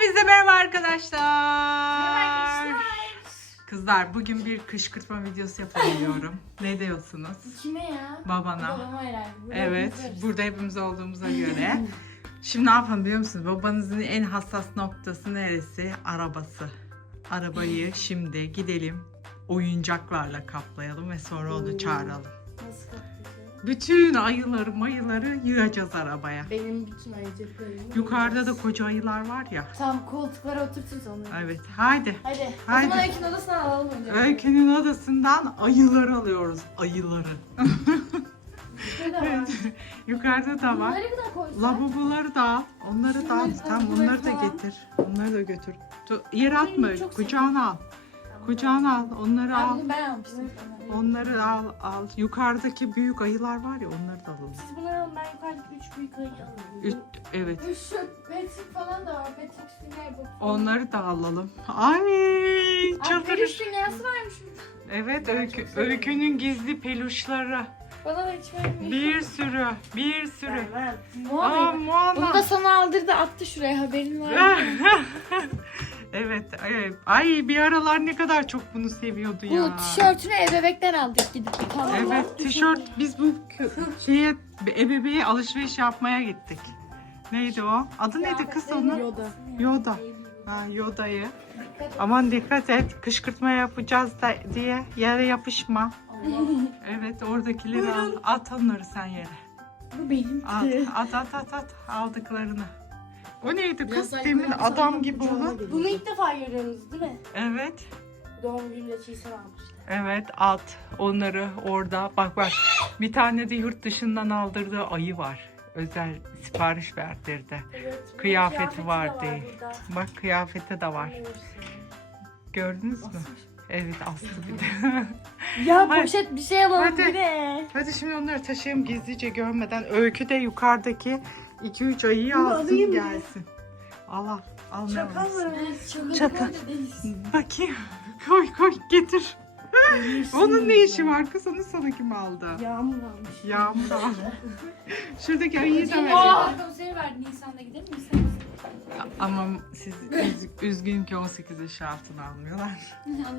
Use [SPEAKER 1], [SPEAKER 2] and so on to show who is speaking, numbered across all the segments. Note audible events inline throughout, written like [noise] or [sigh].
[SPEAKER 1] Hepinize merhaba arkadaşlar.
[SPEAKER 2] arkadaşlar.
[SPEAKER 1] Kızlar bugün bir kışkırtma videosu yapıyorum. [laughs] ne diyorsunuz?
[SPEAKER 2] Kime ya?
[SPEAKER 1] Babana.
[SPEAKER 2] Babama herhalde. Burada
[SPEAKER 1] Evet,
[SPEAKER 2] kızlarız.
[SPEAKER 1] burada hepimiz olduğumuza [laughs] göre. Şimdi ne yapalım biliyor musunuz? Babanızın en hassas noktası neresi? Arabası. Arabayı şimdi gidelim oyuncaklarla kaplayalım ve sonra onu çağıralım. Bütün ayıları mayıları yığacağız arabaya.
[SPEAKER 2] Benim bütün ayıcıklarım.
[SPEAKER 1] Yukarıda da koca ayılar var ya.
[SPEAKER 2] Tam koltuklara oturturuz onları.
[SPEAKER 1] Evet, haydi.
[SPEAKER 2] Hadi.
[SPEAKER 1] Haydi.
[SPEAKER 2] O zaman Öykü'nün odasına alalım önce.
[SPEAKER 1] Öykünün odasından ayıları alıyoruz. Ayıları.
[SPEAKER 2] Da var. [laughs]
[SPEAKER 1] Yukarıda da var.
[SPEAKER 2] Bunları daha koysak.
[SPEAKER 1] Lavaboları da al. Onları da al. Tamam onları da getir. Onları da götür. Yere atma. Kucağına al. Kucağına al. Onları al.
[SPEAKER 2] Ben, ben almıştım. onları.
[SPEAKER 1] Al al. Yukarıdaki büyük ayılar var ya onları da alalım.
[SPEAKER 2] Siz bunları alın ben yukarıdaki üç büyük ayı alayım.
[SPEAKER 1] Üç, evet.
[SPEAKER 2] Üç şu falan da var. Patrick Stinger bu.
[SPEAKER 1] Onları da alalım. Ay
[SPEAKER 2] Ay peluş
[SPEAKER 1] çıldırır.
[SPEAKER 2] dünyası varmış burada.
[SPEAKER 1] Evet öykü, öykünün gizli peluşları.
[SPEAKER 2] Bana da hiç vermiyor.
[SPEAKER 1] Bir sürü. Bir sürü. Aa
[SPEAKER 2] Muhammed.
[SPEAKER 1] Moana.
[SPEAKER 2] Bunu da sana aldırdı attı şuraya haberin var mı? [laughs]
[SPEAKER 1] evet, evet. Ay bir aralar ne kadar çok bunu seviyordu ya.
[SPEAKER 2] Bu tişörtünü ebebekten aldık gidip tane.
[SPEAKER 1] Evet, tişört biz bu kö- şeye ebeveğe alışveriş yapmaya gittik. Neydi o? Adı neydi kız onun?
[SPEAKER 2] Yoda.
[SPEAKER 1] Yoda. Ha, Yoda'yı. Aman dikkat et. Kışkırtma yapacağız da diye yere yapışma. Evet, oradakileri al. At onları sen yere.
[SPEAKER 2] Bu benim.
[SPEAKER 1] At, at, at, at, at. Aldıklarını. O neydi kız?
[SPEAKER 2] Biraz
[SPEAKER 1] Demin adam gibi
[SPEAKER 2] kucağına
[SPEAKER 1] olan.
[SPEAKER 2] Bunu ilk defa görüyorsunuz değil mi?
[SPEAKER 1] Evet.
[SPEAKER 2] Doğum gününde çiğsen almışlar.
[SPEAKER 1] Evet at onları orada bak bak bir tane de yurt dışından aldırdığı ayı var özel sipariş verdirdi
[SPEAKER 2] Evet. bunun
[SPEAKER 1] Kıyafeti
[SPEAKER 2] de
[SPEAKER 1] var değil.
[SPEAKER 2] burada.
[SPEAKER 1] bak kıyafeti de var gördünüz mü evet aslı bir de [laughs]
[SPEAKER 2] Ya
[SPEAKER 1] Hadi.
[SPEAKER 2] poşet bir şey alalım
[SPEAKER 1] Hadi.
[SPEAKER 2] bir de.
[SPEAKER 1] hadi şimdi onları taşıyayım gizlice görmeden öykü de yukarıdaki 2-3 ayıyı
[SPEAKER 2] Bunu
[SPEAKER 1] alsın
[SPEAKER 2] alayım mı?
[SPEAKER 1] gelsin al al al ne alırsın?
[SPEAKER 2] Çakal.
[SPEAKER 1] Çakal. bakayım koy koy getir onun ne işi var kız onu sana kim aldı
[SPEAKER 2] Yağmur almış.
[SPEAKER 1] Yağmur al. [laughs] Şuradaki ayıyı da ver.
[SPEAKER 2] Aa! Konseri var Nisan'da gidelim mi sen?
[SPEAKER 1] Ama siz üz- [laughs] üzgün ki 18 yaş altına almıyorlar.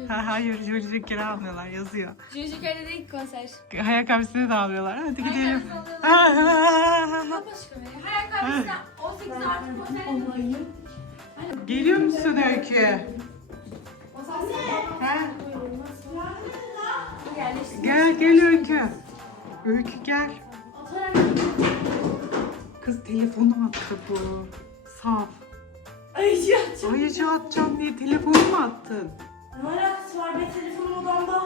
[SPEAKER 1] Ha, Hayır, çocukları almıyorlar yazıyor.
[SPEAKER 2] Çocuklarda değil konser.
[SPEAKER 1] Hayal kahvesine de almıyorlar. Hadi gidelim.
[SPEAKER 2] Başka be? Hayal kahvesine 18 artı konser. Olayım.
[SPEAKER 1] Geliyor musun Öykü? Ha? Gel gel Öykü. Öykü gel. Kız telefonu attı bu. Saf.
[SPEAKER 2] Ayıcı
[SPEAKER 1] Ayıcı atacağım diye telefonu mu attın?
[SPEAKER 2] Ne alakası var be telefonum odamda?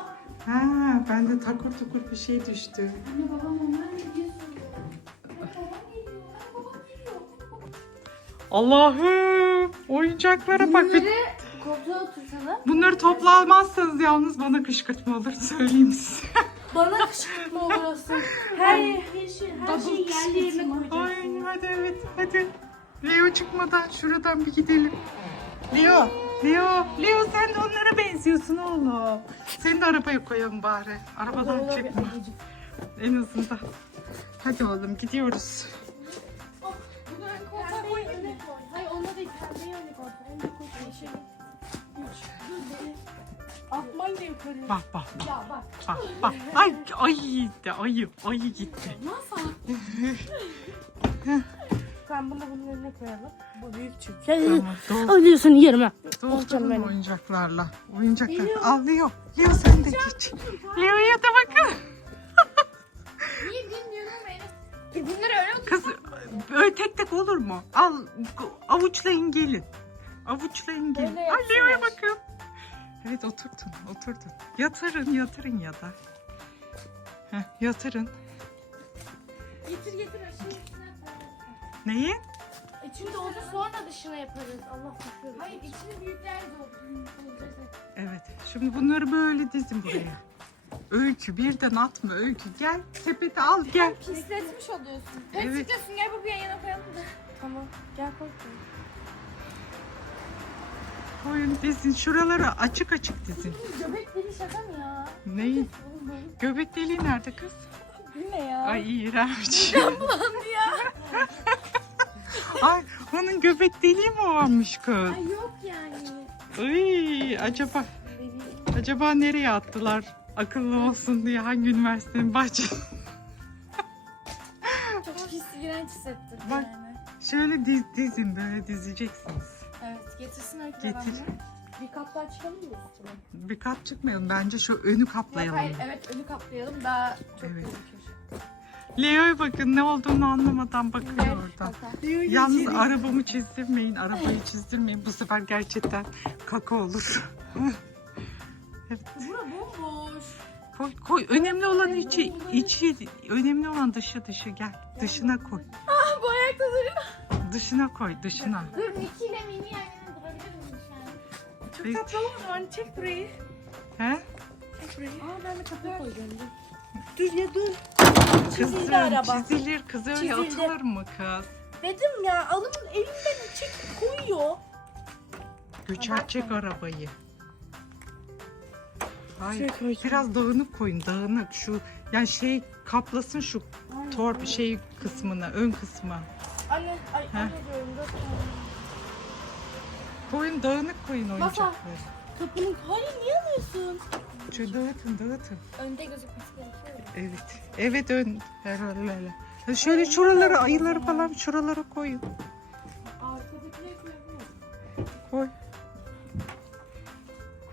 [SPEAKER 1] Ha, ben de takur tukur bir şey düştü.
[SPEAKER 2] Anne babam onlar ne diyorsun?
[SPEAKER 1] Allah'ım oyuncaklara bak.
[SPEAKER 2] Bunları koltuğa oturtalım.
[SPEAKER 1] Bunları toplamazsanız yalnız bana kışkırtma olur söyleyeyim size.
[SPEAKER 2] Bana kışkırtma olursun. Her, [laughs] her şey, her şeyi yerli yerine.
[SPEAKER 1] Ay hadi evet hadi. Leo çıkmadan şuradan bir gidelim. Leo, Leo, Leo sen de onlara benziyorsun oğlum. Seni de arabaya koyalım bari. Arabadan çıkma. En azından. Hadi oğlum gidiyoruz. Bak bak bak
[SPEAKER 2] Ya bak.
[SPEAKER 1] bak. bak. Ay ayı gitti ayı ayı gitti.
[SPEAKER 2] Nasıl? Sen bunu bunun önüne koyalım. Bu büyük çünkü.
[SPEAKER 1] Tamam, [laughs] dol,
[SPEAKER 2] Alıyorsun yerime.
[SPEAKER 1] doldurun
[SPEAKER 2] benim.
[SPEAKER 1] oyuncaklarla. Oyuncaklar. Al Leo. Leo sen de geç. Leo'ya [laughs] da bakın. [laughs]
[SPEAKER 2] Niye bilmiyorum beni. E bunları öyle mi?
[SPEAKER 1] Kız böyle tek tek olur mu? Al avuçlayın gelin. Avuçlayın gelin.
[SPEAKER 2] Öyle
[SPEAKER 1] Ay
[SPEAKER 2] yapsınlar.
[SPEAKER 1] Leo'ya bakın. Evet oturtun oturtun. Yatırın yatırın ya da. Heh, yatırın.
[SPEAKER 2] Getir getir aşağı.
[SPEAKER 1] Neyi?
[SPEAKER 2] E çünkü onu sonra dışına yaparız. Allah korusun. Hayır içini büyükler dolduracak.
[SPEAKER 1] Evet. Şimdi bunları böyle dizin buraya. Öykü birden atma Öykü. Gel sepeti al gel.
[SPEAKER 2] Pisletmiş oluyorsun.
[SPEAKER 1] Evet.
[SPEAKER 2] Evet. Sünger Bob'u yan yana koyalım da. Tamam. Gel koy.
[SPEAKER 1] Koyun dizin. Şuraları açık açık dizin.
[SPEAKER 2] Göbek deli şaka mı ya?
[SPEAKER 1] Neyi? Göbek deliği nerede kız?
[SPEAKER 2] Bu ne ya?
[SPEAKER 1] Ay iğrenç.
[SPEAKER 2] Bulandı ya. [laughs]
[SPEAKER 1] Ay Onun göbek deliği mi varmış kız?
[SPEAKER 2] Ay yok yani.
[SPEAKER 1] Ay, acaba acaba nereye attılar? Akıllı olsun diye hangi üniversitenin bahçesi?
[SPEAKER 2] Çok pis iğrenç hissettim
[SPEAKER 1] Bak.
[SPEAKER 2] yani.
[SPEAKER 1] Şöyle diz, dizin böyle dizeceksiniz.
[SPEAKER 2] Evet getirsin
[SPEAKER 1] Getir.
[SPEAKER 2] Bir kat daha çıkalım mı üstüne?
[SPEAKER 1] Bir kat çıkmayalım bence şu önü
[SPEAKER 2] Yok
[SPEAKER 1] kaplayalım.
[SPEAKER 2] hayır evet önü kaplayalım daha çok
[SPEAKER 1] Evet.
[SPEAKER 2] gözükür.
[SPEAKER 1] Leo'ya bakın ne olduğunu anlamadan bakıyor
[SPEAKER 2] kaka.
[SPEAKER 1] Yalnız arabamı çizdirmeyin, arabayı çizdirmeyin. Bu sefer gerçekten kaka olur. [laughs]
[SPEAKER 2] Bura bomboş.
[SPEAKER 1] koy, koy. Önemli olan içi, içi, önemli olan dışı dışı gel. Dışına koy.
[SPEAKER 2] Ah bu ayakta duruyor.
[SPEAKER 1] Dışına koy, dışına.
[SPEAKER 3] Dur Niki ile Mini yan yana durabilir miyiz lütfen?
[SPEAKER 2] Çok tatlı olmadı mı? Hani çek burayı.
[SPEAKER 1] He?
[SPEAKER 2] Çek burayı. Aa ben de kapıya koyacağım.
[SPEAKER 4] Dur ya dur.
[SPEAKER 1] Kızım
[SPEAKER 4] Çizildi araba.
[SPEAKER 1] çizilir. Kız öyle
[SPEAKER 4] Çizildi.
[SPEAKER 1] atılır mı kız?
[SPEAKER 4] Dedim ya alımın elinden çek koyuyor.
[SPEAKER 1] Göçertecek arabayı. Hayır.
[SPEAKER 4] Şuraya koyacağım.
[SPEAKER 1] Biraz dağınık koyun, dağınık. Şu yani şey kaplasın şu torp şey kısmını, ön kısmı.
[SPEAKER 4] Anne ay anne diyorum dur.
[SPEAKER 1] Koyun dağınık koyun oyuncakları.
[SPEAKER 4] Kapının hayır niye alıyorsun?
[SPEAKER 1] Şu dağıtın, dağıtın.
[SPEAKER 2] Önde gözükmesi gerekiyor.
[SPEAKER 1] Evet. Evet ön. Herhalde. Ha, Şöyle şuralara, ayıları falan şuralara koyun.
[SPEAKER 2] Arkadakileri koyabiliyor
[SPEAKER 1] Koy.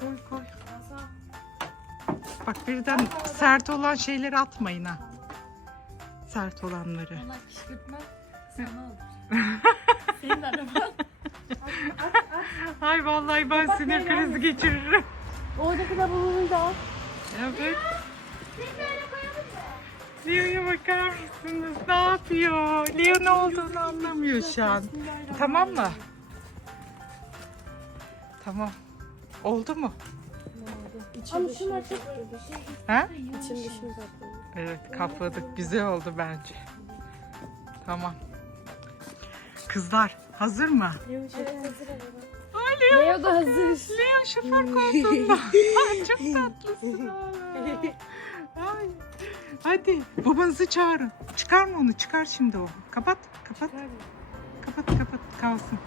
[SPEAKER 1] Koy koy.
[SPEAKER 2] Masa.
[SPEAKER 1] Bak birden sert olan şeyleri atmayın ha. Sert olanları.
[SPEAKER 2] Ona kışkırtma [laughs] sana olur. [laughs] Senin araban.
[SPEAKER 1] Ay vallahi ben sinir krizi geçiririm.
[SPEAKER 4] Oradaki lavabonun da.
[SPEAKER 1] Evet. Leo'ya bakar mısınız? Ne yapıyor? Leo ne olduğunu anlamıyor şu an. Tamam mı? Tamam. Oldu mu?
[SPEAKER 4] Ama şunlar çok
[SPEAKER 1] Ha?
[SPEAKER 4] İçim dışım zaten.
[SPEAKER 1] Evet kapladık. Güzel oldu bence. Tamam. Kızlar hazır mı? Ay Leo,
[SPEAKER 2] Leo da hazır.
[SPEAKER 1] Leo şoför koltuğunda. [laughs] Çok tatlısın oğlum. Ay. Hadi babanızı çağırın. Çıkar mı onu? Çıkar şimdi o. Kapat, kapat. Kapat, kapat. Kalsın.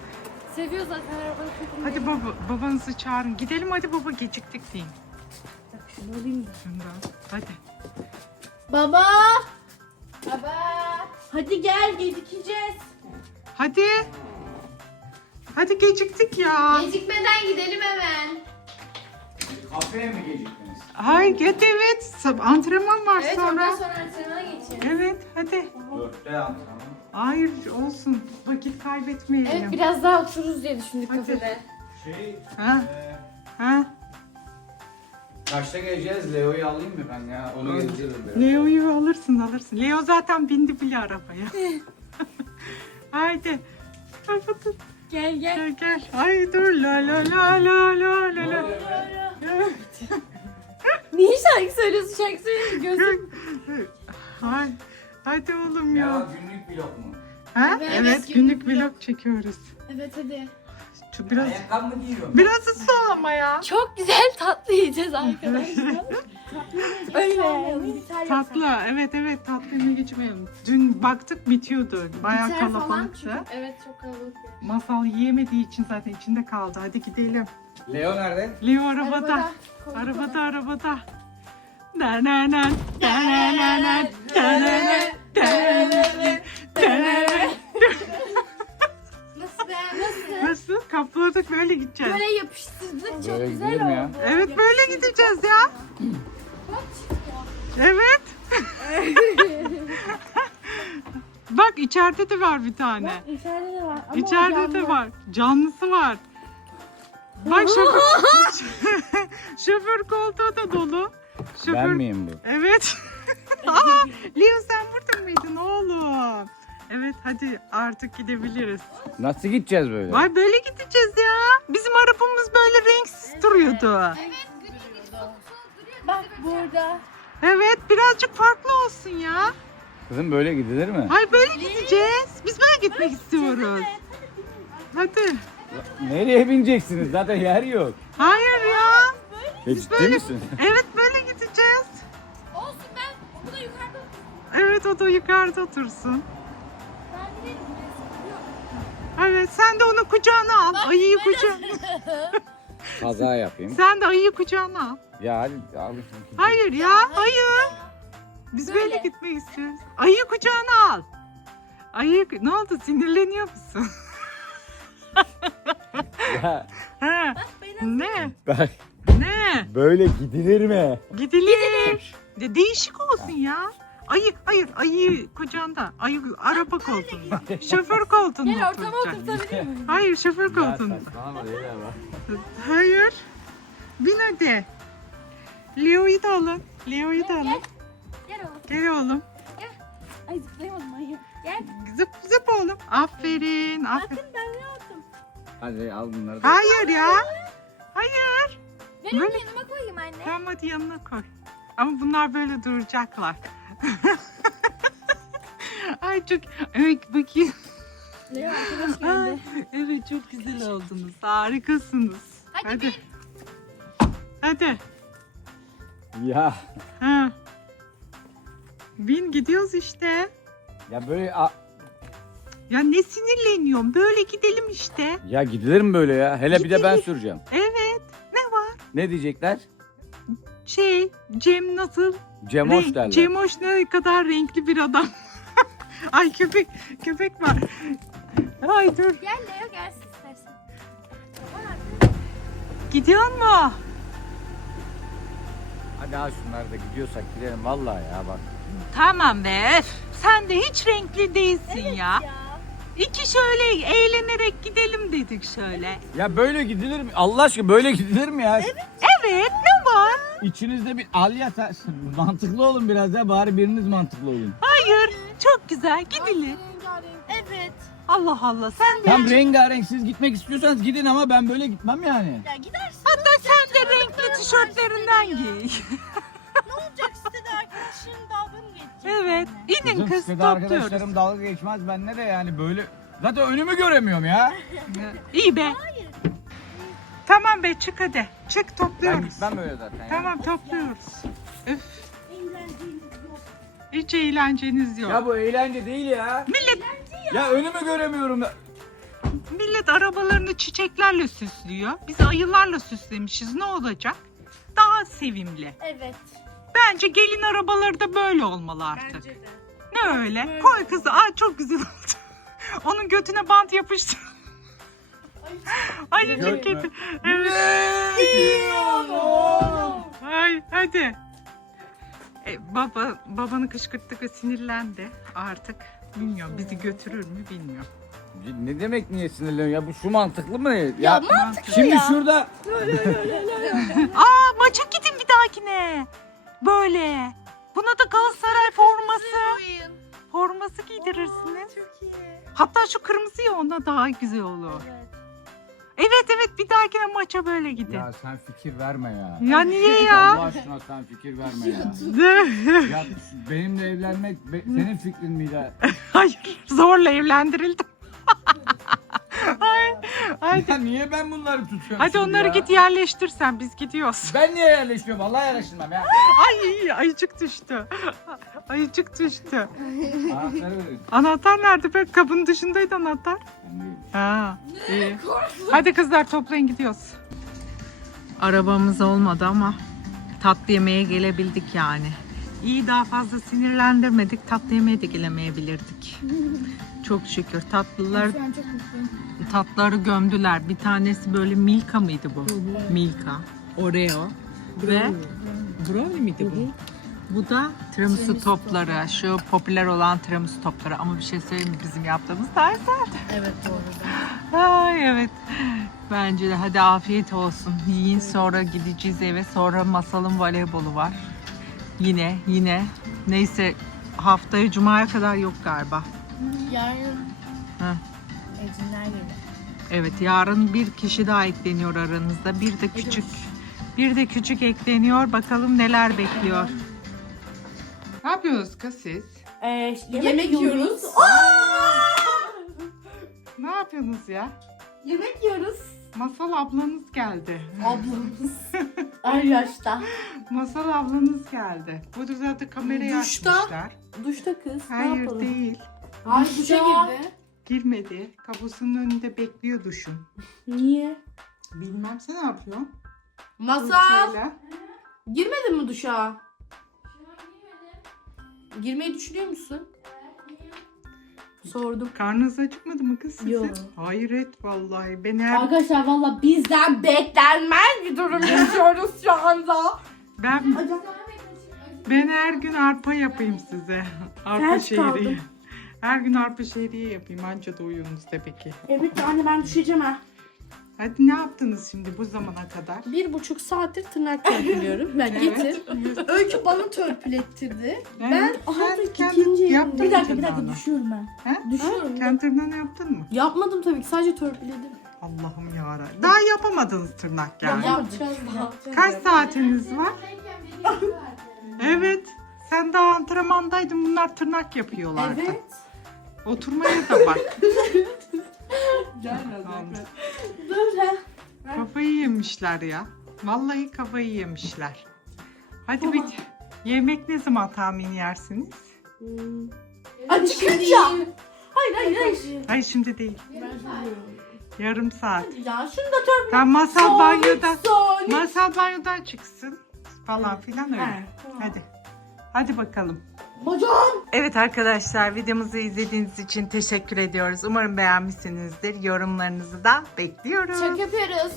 [SPEAKER 2] Seviyor zaten arabanın kokunu.
[SPEAKER 1] Hadi baba, babanızı çağırın. Gidelim hadi baba geciktik deyin.
[SPEAKER 4] Şunu alayım da.
[SPEAKER 1] Şundan. Hadi.
[SPEAKER 4] Baba
[SPEAKER 3] Baba.
[SPEAKER 4] hadi gel gecikeceğiz.
[SPEAKER 1] Hadi. Hadi geciktik ya.
[SPEAKER 3] Gecikmeden gidelim hemen.
[SPEAKER 5] Kafeye mi geciktiniz?
[SPEAKER 1] Hayır git evet. Sab- Antrenman var
[SPEAKER 2] Evet
[SPEAKER 1] sonra.
[SPEAKER 2] ondan sonra antrenmana geçelim.
[SPEAKER 1] Evet hadi.
[SPEAKER 5] Dörtte antrenman.
[SPEAKER 1] Hayır olsun. Vakit kaybetmeyelim.
[SPEAKER 2] Evet biraz daha otururuz diye düşündük
[SPEAKER 1] Hadi.
[SPEAKER 2] kafede.
[SPEAKER 5] Şey,
[SPEAKER 1] Ha?
[SPEAKER 5] e,
[SPEAKER 1] Ha?
[SPEAKER 5] kaçta geleceğiz? Leo'yu alayım mı ben ya? Onu gezdiririm biraz.
[SPEAKER 1] Leo'yu alırsın alırsın. Leo zaten bindi bile arabaya. [laughs] Haydi. Kapatın.
[SPEAKER 2] Gel gel.
[SPEAKER 1] Gel gel. Ay dur la la la la la la la. [laughs]
[SPEAKER 2] Niye şarkı söylüyorsun? Şarkı söyleyince gözüm. [laughs]
[SPEAKER 1] Ay. Hadi oğlum ya.
[SPEAKER 5] Ya günlük blok mu?
[SPEAKER 1] Ha?
[SPEAKER 2] Evet,
[SPEAKER 1] Evet,
[SPEAKER 2] günlük
[SPEAKER 1] günlük vlog çekiyoruz.
[SPEAKER 2] Evet hadi.
[SPEAKER 1] Biraz
[SPEAKER 5] Ayakkabı mı giyiyorum?
[SPEAKER 1] biraz ıslı ama ya.
[SPEAKER 2] Çok güzel tatlı yiyeceğiz arkadaşlar.
[SPEAKER 4] Öyle. [laughs]
[SPEAKER 1] Tatlı. Evet evet tatlı yemeğe geçmeyelim. Dün baktık bitiyordu. Bayağı
[SPEAKER 2] Biter falan
[SPEAKER 1] kalabalıktı.
[SPEAKER 2] çünkü. Evet çok kalabalık.
[SPEAKER 1] Masal yiyemediği için zaten içinde kaldı. Hadi gidelim.
[SPEAKER 5] Leo nerede?
[SPEAKER 1] Leo arabada. Arabada arabada. Dananan, dananan, dananan, dananan, dananan.
[SPEAKER 3] Nasıl?
[SPEAKER 1] Kapladık böyle gideceğiz.
[SPEAKER 2] Böyle yapıştırdık çok
[SPEAKER 5] Böyle
[SPEAKER 2] güzel
[SPEAKER 5] mi ya?
[SPEAKER 2] oldu.
[SPEAKER 1] Evet böyle gideceğiz ya. Evet. [laughs] Bak içeride de var bir tane.
[SPEAKER 4] İçeride de var. Ama
[SPEAKER 1] İçeride de var. Canlısı var. Bak şoför, [laughs] şoför koltuğu da dolu. Şoför...
[SPEAKER 5] miyim bu?
[SPEAKER 1] Evet. [laughs] Aa, Leo sen burada mıydın oğlum? Evet hadi artık gidebiliriz.
[SPEAKER 5] Nasıl gideceğiz böyle?
[SPEAKER 1] Vay böyle gideceğiz ya. Bizim arabamız böyle renksiz duruyordu.
[SPEAKER 4] Bak burada.
[SPEAKER 1] Evet birazcık farklı olsun ya.
[SPEAKER 5] Kızım böyle gidilir mi?
[SPEAKER 1] Hayır böyle gideceğiz. Biz böyle gitmek istiyoruz. Hadi.
[SPEAKER 5] Nereye bineceksiniz? Zaten yer yok.
[SPEAKER 1] Hayır ya.
[SPEAKER 5] E, ciddi
[SPEAKER 1] böyle-
[SPEAKER 5] misin? [laughs]
[SPEAKER 1] Evet böyle gideceğiz.
[SPEAKER 2] Olsun ben bu da yukarıda
[SPEAKER 1] Evet o da yukarıda otursun. Evet sen de onu kucağına al. Ayıyı kucağına. [laughs]
[SPEAKER 5] Kaza yapayım.
[SPEAKER 1] Sen de ayıyı kucağına al.
[SPEAKER 5] Ya hadi al.
[SPEAKER 1] Hayır ya hayır. Biz böyle,
[SPEAKER 3] Böyle.
[SPEAKER 1] gitmek istiyoruz. Ayıyı kucağına al. Ayıyı ne oldu sinirleniyor musun? [laughs]
[SPEAKER 5] Ya,
[SPEAKER 1] Ha. Ne?
[SPEAKER 5] bak
[SPEAKER 1] Ne?
[SPEAKER 5] böyle gidilir mi?
[SPEAKER 1] Gidilir. De değişik olsun ya. Ayı, hayır ayı kucağında. Ayı araba koltuğunda. Şoför koltuğunda
[SPEAKER 3] Gel ortama
[SPEAKER 1] oturacak.
[SPEAKER 3] oturtabilir miyim?
[SPEAKER 1] Hayır şoför koltuğunda. Hayır. Bin hadi. Leo'yu da alın. Leo'yu da alın.
[SPEAKER 3] Gel oğlum.
[SPEAKER 1] Gel oğlum.
[SPEAKER 3] Ay zıplayamadım ayı. Gel.
[SPEAKER 1] Zıp zıp oğlum. Aferin. aferin.
[SPEAKER 5] Hadi al bunları da.
[SPEAKER 1] Hayır ya. Hayır.
[SPEAKER 3] Benim
[SPEAKER 1] Böyle-
[SPEAKER 3] yanıma koyayım anne.
[SPEAKER 1] Tamam hadi yanına koy. Ama bunlar böyle duracaklar. [laughs] Ay çok... Evet bakayım.
[SPEAKER 3] Ne arkadaş
[SPEAKER 1] Ay, evet çok güzel oldunuz. Harikasınız.
[SPEAKER 3] Hadi,
[SPEAKER 1] Hadi. Hadi.
[SPEAKER 5] Ya.
[SPEAKER 1] Ha. Bin gidiyoruz işte.
[SPEAKER 5] Ya böyle a-
[SPEAKER 1] Ya ne sinirleniyorsun? Böyle gidelim işte.
[SPEAKER 5] ya gidilir mi böyle ya? Hele bir de ben süreceğim.
[SPEAKER 1] Evet. Ne var?
[SPEAKER 5] Ne diyecekler?
[SPEAKER 1] Şey, Cem nasıl?
[SPEAKER 5] Cemoş
[SPEAKER 1] Renk-
[SPEAKER 5] derler.
[SPEAKER 1] Cemoş ne kadar renkli bir adam. [laughs] Ay köpek, köpek var. Ay dur.
[SPEAKER 3] Gel Leo gelsin istersen.
[SPEAKER 1] Gidiyor mu?
[SPEAKER 5] Hadi al şunları da gidiyorsak gidelim vallahi ya bak.
[SPEAKER 1] Tamam be. Sen de hiç renkli değilsin ya.
[SPEAKER 3] Ya.
[SPEAKER 1] İki şöyle eğlenerek gidelim dedik şöyle.
[SPEAKER 5] Ya böyle gidilir mi? Allah aşkına böyle gidilir mi ya? Evet. İçinizde bir al ya [laughs] sen- mantıklı olun biraz ya bari biriniz mantıklı olun.
[SPEAKER 1] Hayır. Çok güzel gidilir.
[SPEAKER 3] Evet.
[SPEAKER 1] Allah Allah sen de.
[SPEAKER 5] Tam rengarenk siz gitmek istiyorsanız gidin ama ben böyle gitmem yani.
[SPEAKER 3] Ya gidersin.
[SPEAKER 1] Hatta sen de renkli tişörtlerinden giy.
[SPEAKER 4] Ne olacak sitede arkadaşların dalga mı geçecek? [laughs]
[SPEAKER 1] evet. İnin
[SPEAKER 5] Kızım
[SPEAKER 1] kız
[SPEAKER 5] sitede
[SPEAKER 1] topluyoruz.
[SPEAKER 5] arkadaşlarım dalga geçmez ben de yani böyle. Zaten önümü göremiyorum ya.
[SPEAKER 1] İyi be. Tamam be çık hadi. Çık
[SPEAKER 5] Ben
[SPEAKER 1] topluyoruz.
[SPEAKER 5] gitmem öyle zaten ya.
[SPEAKER 1] Tamam topluyoruz.
[SPEAKER 4] Yok.
[SPEAKER 1] Hiç eğlenceniz yok.
[SPEAKER 5] Ya bu eğlence değil ya.
[SPEAKER 1] Millet
[SPEAKER 5] Ya önümü göremiyorum. ya.
[SPEAKER 1] millet arabalarını çiçeklerle süslüyor. Biz ayılarla süslemişiz. Ne olacak? Daha sevimli.
[SPEAKER 3] Evet.
[SPEAKER 1] Bence gelin arabaları da böyle olmalı artık.
[SPEAKER 4] Bence de.
[SPEAKER 1] Ne öyle? Koy kızı. Aa çok güzel oldu. [laughs] Onun götüne bant yapıştır. Ay çok kötü. Evet. Ay hadi. E, baba babanı kışkırttık ve sinirlendi artık. Bilmiyorum bizi götürür mü bilmiyorum.
[SPEAKER 5] Ne demek niye sinirleniyorsun ya? Bu şu mantıklı mı? Ya,
[SPEAKER 3] Ya mantıklı
[SPEAKER 5] Şimdi
[SPEAKER 3] ya.
[SPEAKER 5] şurada [laughs]
[SPEAKER 1] Aa maça gidin bir dahakine. Böyle. Buna da Galatasaray forması. Forması giydirirsiniz.
[SPEAKER 4] Çok iyi.
[SPEAKER 1] Hatta şu kırmızıya ona daha güzel olur. Evet evet bir dahakine maça böyle gidin.
[SPEAKER 5] Ya sen fikir verme ya.
[SPEAKER 1] Ya niye
[SPEAKER 5] Allah
[SPEAKER 1] ya?
[SPEAKER 5] aşkına sen fikir verme ya. [laughs] Ya benimle evlenmek be- senin fikrin miydi?
[SPEAKER 1] Hayır zorla evlendirildim. [laughs] ay, ay,
[SPEAKER 5] Ya niye ben bunları tutuyorum
[SPEAKER 1] hadi
[SPEAKER 5] şimdi
[SPEAKER 1] onları
[SPEAKER 5] ya?
[SPEAKER 1] git yerleştirsen biz gidiyoruz.
[SPEAKER 5] Ben niye yerleşmiyorum? Allah yerleştirmem ya.
[SPEAKER 1] Ay ayıcık düştü. Ayıcık düştü.
[SPEAKER 5] Anahtarı verin.
[SPEAKER 1] Anahtar nerede be? Kapının dışındaydı anahtar.
[SPEAKER 5] Ben.
[SPEAKER 1] Ha, iyi. Hadi kızlar toplayın gidiyoruz. Arabamız olmadı ama tatlı yemeğe gelebildik yani. İyi daha fazla sinirlendirmedik. Tatlı yemeğe de gelemeyebilirdik. Çok şükür tatlılar tatları gömdüler. Bir tanesi böyle Milka mıydı bu? Milka, Oreo ve Brownie miydi bu? Bu da tiramisu topları. Şu popüler olan tiramisu topları. Ama bir şey söyleyeyim mi? Bizim yaptığımız daha güzel.
[SPEAKER 3] Evet doğru.
[SPEAKER 1] Ay evet. Bence de hadi afiyet olsun. Yiyin sonra gideceğiz eve. Sonra masalın voleybolu var. Yine yine. Neyse haftaya cumaya kadar yok galiba.
[SPEAKER 3] Yarın
[SPEAKER 1] Ha.
[SPEAKER 3] Ecinler gelir.
[SPEAKER 1] Evet yarın bir kişi daha ekleniyor aranızda. Bir de küçük. Bir de küçük ekleniyor. Bakalım neler bekliyor. Ne yapıyorsunuz kız siz?
[SPEAKER 4] Ee, yemek,
[SPEAKER 2] Yemek yiyoruz.
[SPEAKER 1] Ne yapıyorsunuz ya?
[SPEAKER 2] Yemek yiyoruz.
[SPEAKER 1] Masal ablanız geldi.
[SPEAKER 2] Ablamız. [laughs] Ay yaşta.
[SPEAKER 1] Masal ablanız geldi. Burada zaten kamerayı
[SPEAKER 2] Duşta.
[SPEAKER 1] açmışlar.
[SPEAKER 2] Duşta kız. ne
[SPEAKER 1] Hayır
[SPEAKER 2] yapalım?
[SPEAKER 1] değil.
[SPEAKER 2] Ay duşa girdi.
[SPEAKER 1] Girmedi. Kapısının önünde bekliyor duşun.
[SPEAKER 4] Niye?
[SPEAKER 1] Bilmem sen ne yapıyorsun?
[SPEAKER 4] Masal. Girmedin mi duşa? Girmeyi düşünüyor musun? Sordum.
[SPEAKER 1] Karnınız acıkmadı mı kız sizin?
[SPEAKER 4] Yok.
[SPEAKER 1] Hayret vallahi. Ben her,
[SPEAKER 4] Arkadaşlar valla bizden beklenmez bir durum [laughs] yaşıyoruz şu anda.
[SPEAKER 1] ben, ben her gün arpa yapayım size. [laughs] Arpa
[SPEAKER 4] Felç
[SPEAKER 1] şehriye.
[SPEAKER 4] kaldım.
[SPEAKER 1] Her gün arpa şehriye yapayım. Anca doyuyorsunuz de peki.
[SPEAKER 4] Evet anne ben düşeceğim ha.
[SPEAKER 1] Hadi ne yaptınız şimdi bu zamana kadar?
[SPEAKER 4] Bir buçuk saattir tırnak törpülüyorum. Ben getir. Öykü bana törpülettirdi. Ben artık
[SPEAKER 1] kendi
[SPEAKER 4] ikinci
[SPEAKER 1] yaptın
[SPEAKER 4] Bir dakika bir dakika düşüyorum ben.
[SPEAKER 1] He?
[SPEAKER 4] Düşüyorum.
[SPEAKER 1] Kendi tırnağını yaptın mı?
[SPEAKER 4] Yapmadım tabii ki sadece törpüledim.
[SPEAKER 1] Allah'ım yarabbim. Daha yapamadınız tırnak yani.
[SPEAKER 4] Yapacağız daha.
[SPEAKER 1] Kaç saatiniz var? Evet. Sen daha antrenmandaydın. Bunlar tırnak yapıyorlardı.
[SPEAKER 4] Evet.
[SPEAKER 1] Oturmaya da bak. [laughs] [laughs] [laughs]
[SPEAKER 4] Dur ha.
[SPEAKER 1] Kafayı yemişler ya. Vallahi kafayı yemişler. Hadi bir yemek ne zaman tahmin yersiniz?
[SPEAKER 4] Acıkınca. Hayır hayır hayır.
[SPEAKER 1] Hayır şimdi değil. Yarım saat.
[SPEAKER 4] Ya şunu da törpüle.
[SPEAKER 1] Tam masal banyoda.
[SPEAKER 4] Sonic.
[SPEAKER 1] Masal banyodan çıksın. Falan filan öyle.
[SPEAKER 4] He, tamam.
[SPEAKER 1] Hadi. Hadi bakalım.
[SPEAKER 4] Bacağım.
[SPEAKER 1] Evet arkadaşlar videomuzu izlediğiniz için teşekkür ediyoruz. Umarım beğenmişsinizdir. Yorumlarınızı da bekliyoruz.
[SPEAKER 6] Çok yapıyoruz.